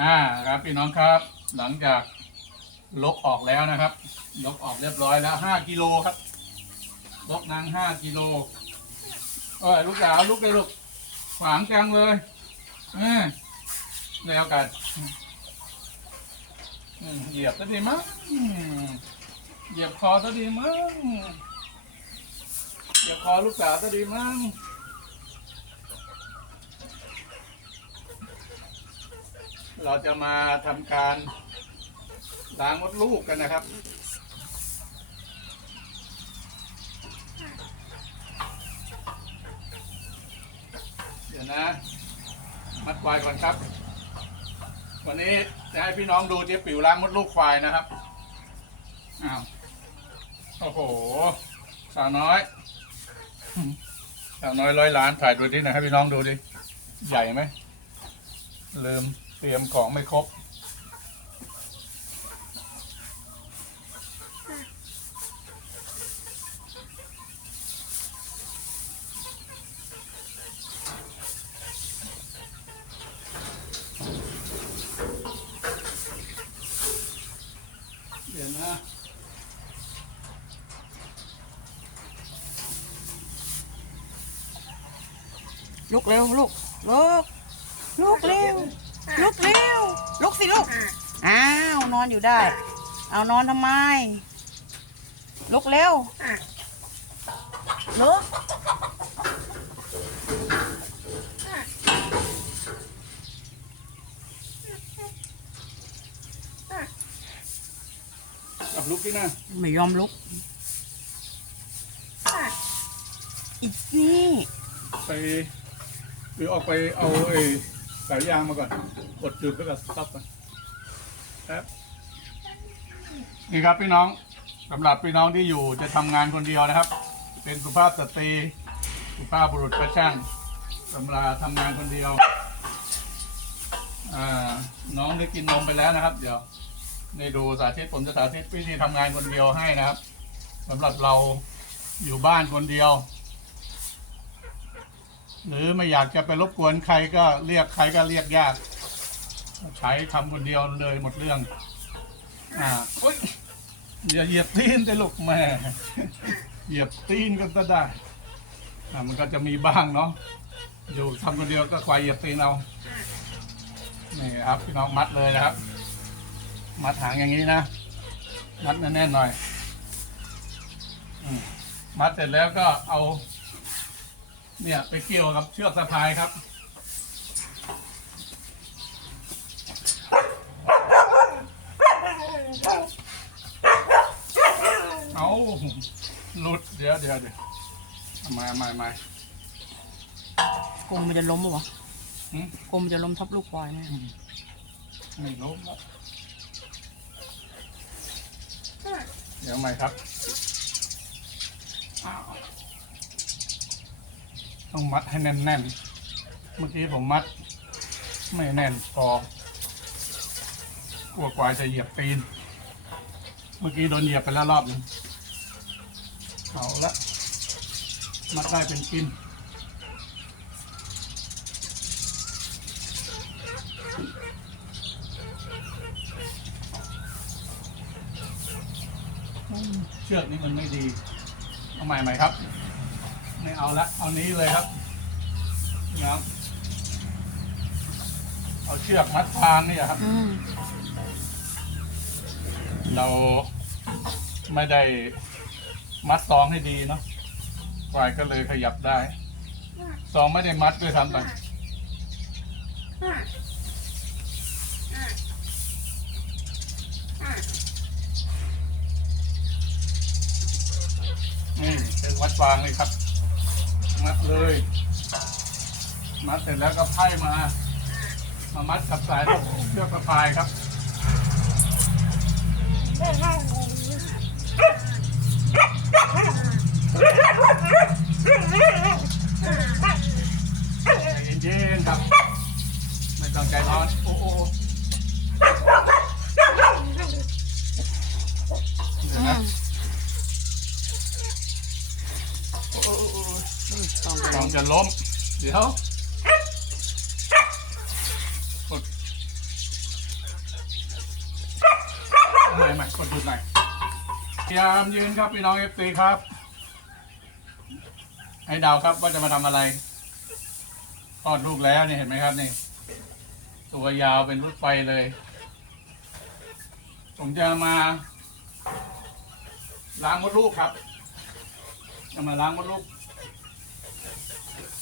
อ่าครับพี่น้องครับ หลังจากลกออกแล้วนะครับ ลกออกเรียบร้อยแล้วห้ากิโลครับ ลกนางห้ากิโลเอ้ยลูกสาวลูกเลยลูกขวางจังเลยเออแล้วกันเหยียบซะดีมั้งเหยียบคอซะดีมั้งเหยียบคอลูกสาวซะดีมั้ง เราจะมาทำการล้างมดลูกกันนะครับ เดี๋ยวนะ มัดควายก่อนครับ วันนี้จะให้พี่น้องดูเจ๊ปิ๋วล้างมดลูกควายนะครับ อ้าว โอ้โห สาวน้อย สาวน้อยร้อยล้านถ่ายดูดิหน่อยให้พี่น้องดูดิ ใหญ่ไหมลืม เตรียมของไม่ครบ เดี๋ยวนะ ลุกเร็วลุกลุกลุกเร็ว ลุกเร็ว ลุกสิลูก อ้าว นอนอยู่ได้ เอานอนทำไม ลุกเร็ว ลุกกับลูกที่น่ะไม่ยอมลุก อีกนี่ไปหรือออกไปเอาไอ้ สายยางมาก่อนกดจุดแล้วก็สต็อปก่อนครับนี่ครับพี่น้องสำหรับพี่น้องที่อยู่จะทำงานคนเดียวนะครับ เป็นสุภาพสตรีสุภาพบุรุษกระช่างสำหรับทำงานคนเดียวน้องได้กินนมไปแล้วนะครับ เดี๋ยวในดูสาธิตผมจะสาธิตวิธีทำงานคนเดียวให้นะครับสำหรับเราอยู่บ้านคนเดียว หรือไม่อยากจะไปรบกวนใครก็เรียกใครก็เรียกยาก ใช้ทำคนเดียวเลยหมดเรื่อง อ่าโอ๊ยอย่าเหยียบตีนแต่ลูกแม่เหยียบตีนก็จะได้อ่ามันก็จะมีบ้างเนาะอยู่ทำคนเดียวก็ควายเหยียบตีนเอานี่ครับพี่น้องมัดเลยนะครับ มัดหางอย่างนี้นะ มัดแน่นๆหน่อยอมัดเสร็จแล้วก็เอา เนี่ยไปเกี่ยวกับเชือกสะพายครับ เอาหลุดเดี๋ยวเดี๋ยวเดี๋ยวเอามาเอามาเอามา กรงมันจะล้มปะวะหืม กรงมันจะล้มทับลูกควายไหมไม่รู้แล้วเดี๋ยวใหม่ครับอ้าว ต้องมัดให้แน่นๆ เมื่อกี้ผมมัด ไม่แน่นพอกลัวควายจะเหยียบตีน เมื่อกี้โดนเหยียบไปแล้วรอบหนึงเอาละมัดได้เป็นกินเชือกนี้มันไม่ดี เอาใหม่ใหม่ครับ ไม่เอาละเอานี้เลยครับนี่ครับ เอาเชือกมัดทางนี่ครับ อืมเราไม่ได้มัดซองให้ดีเนาะควายก็เลยขยับได้ ซองไม่ได้มัดด้วยซ้ำไปนี่เป็นวัดฟางเลยครับ มัดเลย มัดเสร็จแล้วก็ไพ่มา มามัดกับสายเชือกสะพายครับใจเย็นๆครับ ไม่ต้องใจร้อน โอ้โหเดี๋ยวนะ องจะล้ม เดี๋ยวกดใหม่ใหม่กดหยุดหน่อยพยายามยืนครับพี่น้องเอฟซีครับ ให้เดาครับว่าจะมาทำอะไรตอนลูกแล้วนี่เห็นไหมครับนี่ ตัวยาวเป็นรถไฟเลย ผมจะมา ล้างมดลูกครับ จะมาล้างมดลูก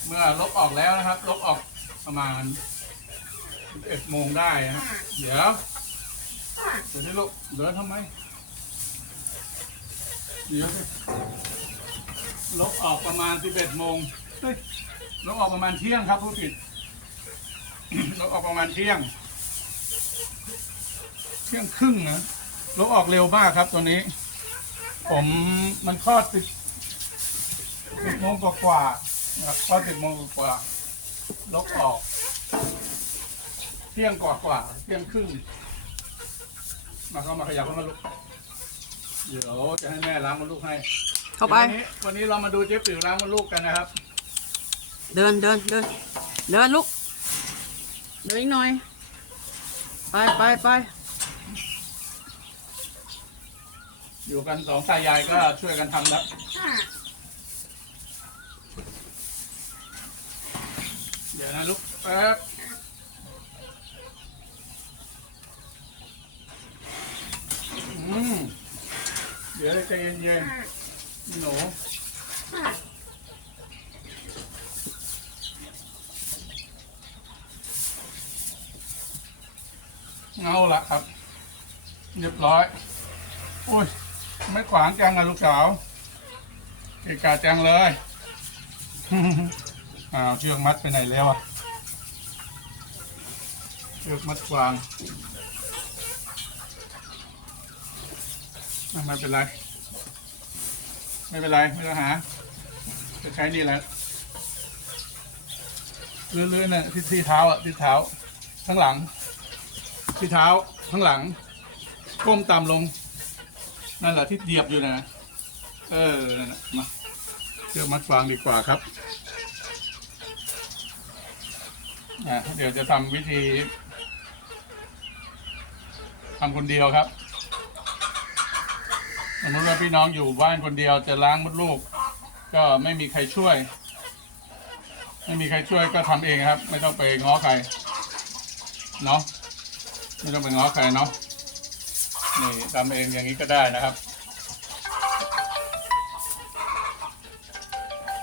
เมื่อลบออกแล้วนะครับ ลบออกประมาณเอ็ดโมงได้นะเดี๋ยวเดี๋ยวนี้ลูกเดินทำไมเดี๋ยวสิลบออกประมาณสิบเอ็ดโมงลบออกประมาณเที่ยงครับผู้ผิดลบออกประมาณเที่ยง เที่ยงครึ่งนะลบออกเร็วมากครับตัวนี้ ผมมันคลอดสิบสิบโมงกว่าๆ นะครับคลอดสิบโมงกว่าๆลบออก เที่ยงกว่ากว่าๆเที่ยงครึ่งมาเข้ามาขยับเข้ามาลูกเดี๋ยวจะให้แม่ล้างมดลูกให้เข้าไป วันนี้วันนี้เรามาดูเจ๊ปิ๋วล้างมดลูกกันนะครับ เดินเดินเดินเดินลูกเดินอีกหน่อย ไปไปไปอยู่กันสองตายายก็ช่วยกันทำแล้วเดี๋ยวนะลูกแป๊บอืมเดี๋ยวใจเย็นๆหนูเอาละครับ เรียบร้อย อุ้ย ไม่ขวางจังอะลูกสาว เกะกาจังเลย อ้าวเชือกมัดไปไหนแล้วอะเชือกมัดกวางไม่เป็นไร ไม่เป็นไร ไม่ต้องหาจะใช้นี่แหละลื่นๆน่ะที่ที่เท้าอะที่เท้าข้งหลัง ที่เท้าข้งหลัง ก้มต่ำลง นั่นแหละที่เหยียบอยู่นะ เออนั่นนะมาเชือกมัดฟางดีกว่าครับ อะเดี๋ยวจะทำวิธีทำคนเดียวครับสมมติว่าพี่น้องอยู่บ้านคนเดียวจะล้างมดลูก ก็ไม่มีใครช่วย ไม่มีใครช่วยก็ทำเองครับ ไม่ต้องไปง้อใครเนาะไม่ต้องไปง้อใครเนาะนี่ทำเองอย่างนี้ก็ได้นะครับ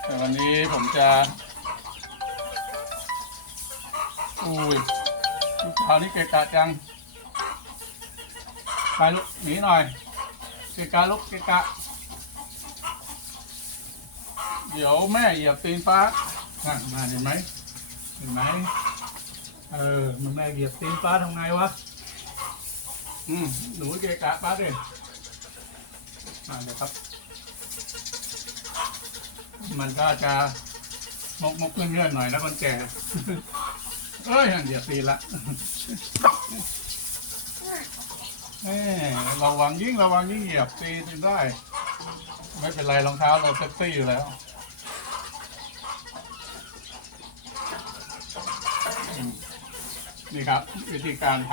แต่วันนี้ผมจะ อุ้ยลูกสาวนี่เกะกะจัง ไปลูกหนีหน่อย เกะกะลูกเกะกะ เดี๋ยวแม่เหยียบตีนฟ้าอะมาเห็นไหมเห็นไหมเออ มันแม่เหยียบตีนฟ้าทำไงวะ อืมหนูเกะกะป้าดิมาเดี๋ยวครับ มันก็จะมกมกเงื่อนๆหน่อยนะคนแก่ เอ้ยเดี๋ยวตีละเอ้ยระวังยิ่งระวังยิ่งเหยียบตีถึงได้ ไม่เป็นไรรองเท้าเราเซ็กซี่อยู่แล้วอืมนี่ครับ วิธีการท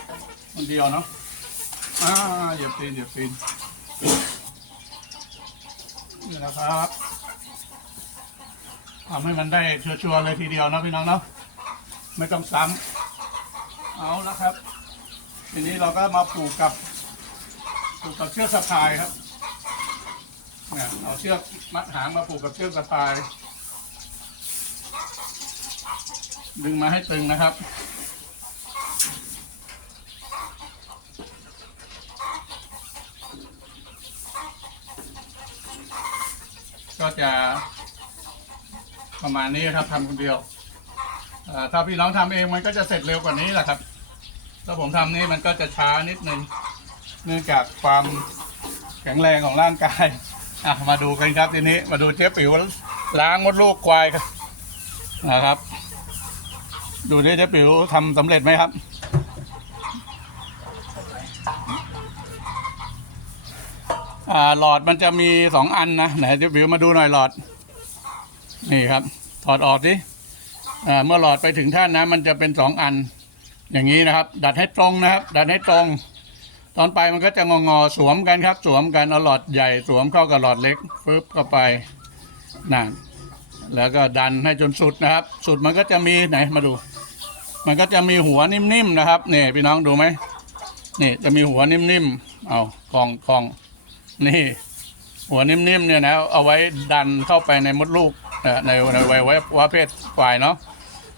ำคนเดียวเนาะอ่าเหยียบตีนเหยียบตีนนี่นะครับทำให้มันได้ชัวร์ๆเลยทีเดียวนะพี่น้องเนาะ ไม่ต้องซ้ำเอาละครับ ทีนี้เราก็มาผูกกับผูกกับเชือกสะพายครับเนี่ยเอาเชือกมัดหางมาผูกกับเชือกสะพาย ดึงมาให้ตึงนะครับก็จะประมาณนี้ครับทำคนเดียว ถ้าพี่น้องทำเองมันก็จะเสร็จเร็วกว่านี้แหละครับ ถ้าผมทำนี่มันก็จะช้านิดนึง เนื่องจากความแข็งแรงของร่างกายอะมาดูกันครับทีนี้ มาดูเจ๊ปิ๋วล้างมดลูกควายครับนะครับ ดูดิเจ๊ปิ๋วทำสำเร็จไหมครับหลอดมันจะมีสองอันนะไหนเจ๊ปิ๋วมาดูหน่อยหลอด นี่ครับถอดออกสิ เมื่อหลอดไปถึงท่านนะมันจะเป็นสองอัน อย่างนี้นะครับ ดัดให้ตรงนะครับ ดัดให้ตรง ตอนไปมันก็จะงองอๆสวมกันครับ สวมกันเอาหลอดใหญ่สวมเข้ากับหลอดเล็กปึ๊บเข้าไปนั่นแล้วก็ดันให้จนสุดนะครับ สุดมันก็จะมีไหนมาดู มันก็จะมีหัวนิ่มๆนะครับนี่พี่น้องดูไหมนี่จะมีหัวนิ่มๆเอากองกองนี่ หัวนิ่มๆเนี่ยนะเอาไว้ดันเข้าไปในมดลูกในในวัยวะเพศฝ่ายเนาะ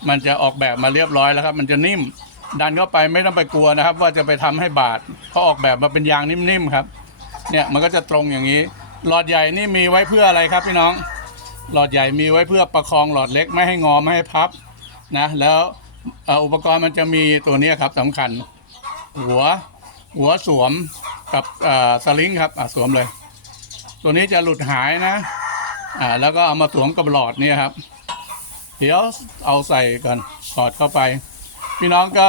มันจะออกแบบมาเรียบร้อยแล้วครับ มันจะนิ่ม ดันเข้าไปไม่ต้องไปกลัวนะครับ ว่าจะไปทำให้บาดเขาออกแบบมาเป็นยางนิ่มๆครับ เนี่ยมันก็จะตรงอย่างนี้ หลอดใหญ่นี่มีไว้เพื่ออะไรครับพี่น้อง หลอดใหญ่มีไว้เพื่อประคองหลอดเล็กไม่ให้งอไม่ให้พับนะแล้วอุปกรณ์มันจะมีตัวนี้ครับสำคัญ หัวหัวสวมกับสลิงครับสวมเลย ตัวนี้จะหลุดหายนะแล้วก็เอามาสวมกับหลอดนี่ครับ เดี๋ยวเอาใส่ก่อนสอดเข้าไป พี่น้องก็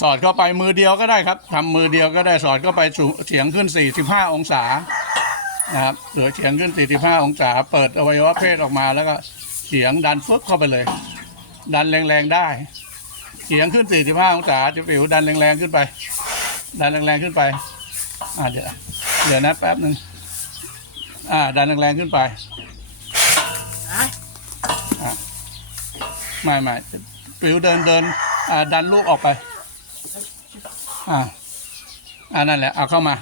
สอดเข้าไปมือเดียวก็ได้ครับทำมือเดียวก็ได้สอดเข้าไปเฉียงขึ้น 45 องศานะครับเหลือเฉียงขึ้น 45 องศา เปิดอวัยวะเพศออกมาแล้วก็เฉียงดันฟึบเข้าไปเลย ดันแรงๆได้เฉียงขึ้น 45 องศาจะปิวดันแรงๆขึ้นไป ดันแรงๆขึ้นไปอ่าเดี๋ยวเดี๋ยวนะแป๊บหนึ่งอ่า ดันแรงๆขึ้นไป ไม่ไม่ปิวเดินเดินอ่าดันลูกออกไป อ่าอ่านั่นแหละ เอาเข้ามา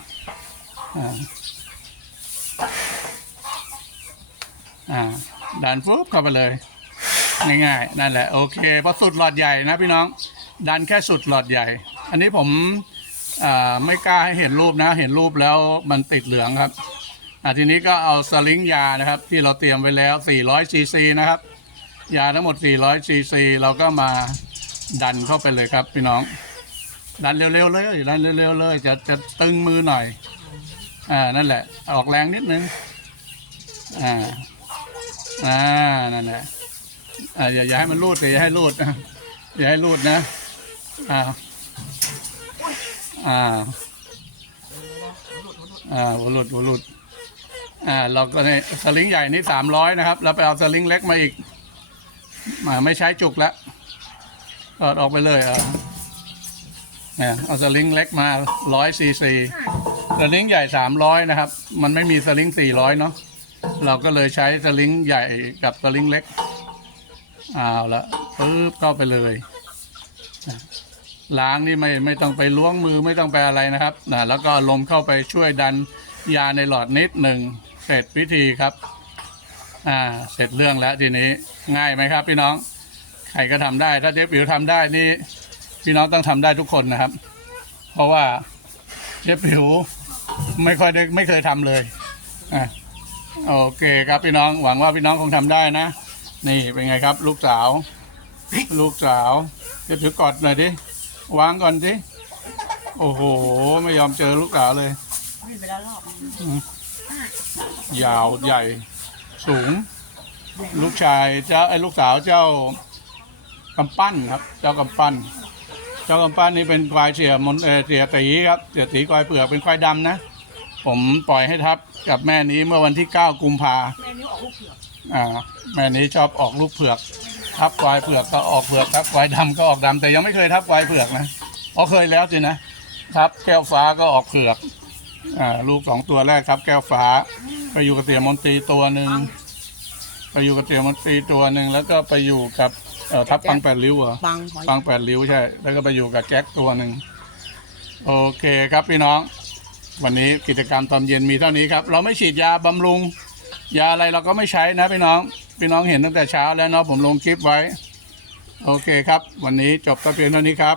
อ่า อ่า ดันฟุบเข้าไปเลย ง่ายๆ นั่นแหละ โอเคพอสุดหลอดใหญ่นะพี่น้อง ดันแค่สุดหลอดใหญ่ อันนี้ผมอ่าไม่กล้าให้เห็นรูปนะ เห็นรูปแล้วมันติดเหลืองครับ อ่าทีนี้ก็เอาสลิงยานะครับ ที่เราเตรียมไว้แล้ว400ซีซีนะครับ ยาทั้งหมด 400ซีซีเราก็มาดันเข้าไปเลยครับ พี่น้อง ดันเร็วๆเลยดันเร็วๆเลย จะจะตึงมือหน่อย อ่านั่นแหละ ออกแรงนิดนึงอ่าอ่านั่นแหละอ่าอย่าอย่าให้มันรูดเลยอย่าให้รูดนะอย่าให้รูดนะอ่าอ่าอ่าหัวหลุดหัวหลุดอ่าเราก็เนี่ยสลิงใหญ่นี่สามร้อยนะครับแล้วไปเอาสลิงเล็กมาอีก มาไม่ใช้จุกแล้วก็ออกไปเลยอ่าเนี่ยเอาสลิงเล็กมาร้อยซีซีสลิงใหญ่สามร้อยนะครับ มันไม่มีสลิงสี่ร้อยเนาะเราก็เลยใช้สลิงใหญ่กับสลิงเล็กเอาละปึ๊บเข้าไปเลยล้างนี่ไม่ไม่ต้องไปล้วงมือไม่ต้องไปอะไรนะครับนะแล้วก็ลมเข้าไปช่วยดันยาในหลอดนิดหนึ่งเสร็จพิธีครับ อ่า เสร็จเรื่องแล้วทีนี้ง่ายไหมครับ พี่น้องใครก็ทำได้ ถ้าเจ๊ปิ๋วทำได้นี่ พี่น้องต้องทำได้ทุกคนนะครับ เพราะว่าเจ๊ปิ๋วไม่ค่อยได้ไม่เคยทำเลยอะโอเคครับพี่น้องหวังว่าพี่น้องคงทำได้นะ นี่เป็นไงครับ ลูกสาว ลูกสาวเจ๊ปิ๋วกอดหน่อยดิวางก่อนสิโอ้โห ไม่ยอมเจอลูกสาวเลยไม่ไปแล้วรอบยาวใหญ่ สูง ลูกชายเจ้าไอ้ลูกสาวเจ้ากำปั้นครับ เจ้ากำปั้น เจ้ากำปั้นนี่เป็นควายเสียมนเออเสียตีครับเสียตีควายเผือกเป็นควายดำนะ ผมปล่อยให้ทับกับแม่นี้เมื่อวันที่ 9 กุมภาแม่นิ้วออกลูกเผือกอ่าแม่นี้ชอบออกลูกเผือก ทับควายเผือกก็ออกเผือกทับควายดำก็ออกดำแต่ยังไม่เคยทับควายเผือกนะอ๋อเคยแล้วสินะทับ แก้วฟ้าก็ออกเผือกอ่าลูกสองตัวแรกครับ แก้วฟ้า ไปอยู่กับเสียมนตรีตัวหนึ่งไปอยู่กับเสียมนตรีตัวหนึ่งแล้วก็ไปอยู่กับเอ่อทับปังแปดริ้วเหรอบังหอยปังแปดริ้วใช่ แล้วก็ไปอยู่กับแก๊กตัวหนึ่งโอเคครับพี่น้อง วันนี้กิจกรรมตอนเย็นมีเท่านี้ครับ เราไม่ฉีดยาบำรุง ยาอะไรเราก็ไม่ใช้นะพี่น้อง พี่น้องเห็นตั้งแต่เช้าแล้วเนาะผมลงคลิปไว้ โอเคครับ วันนี้จบแต่เพียงเท่านี้ครับ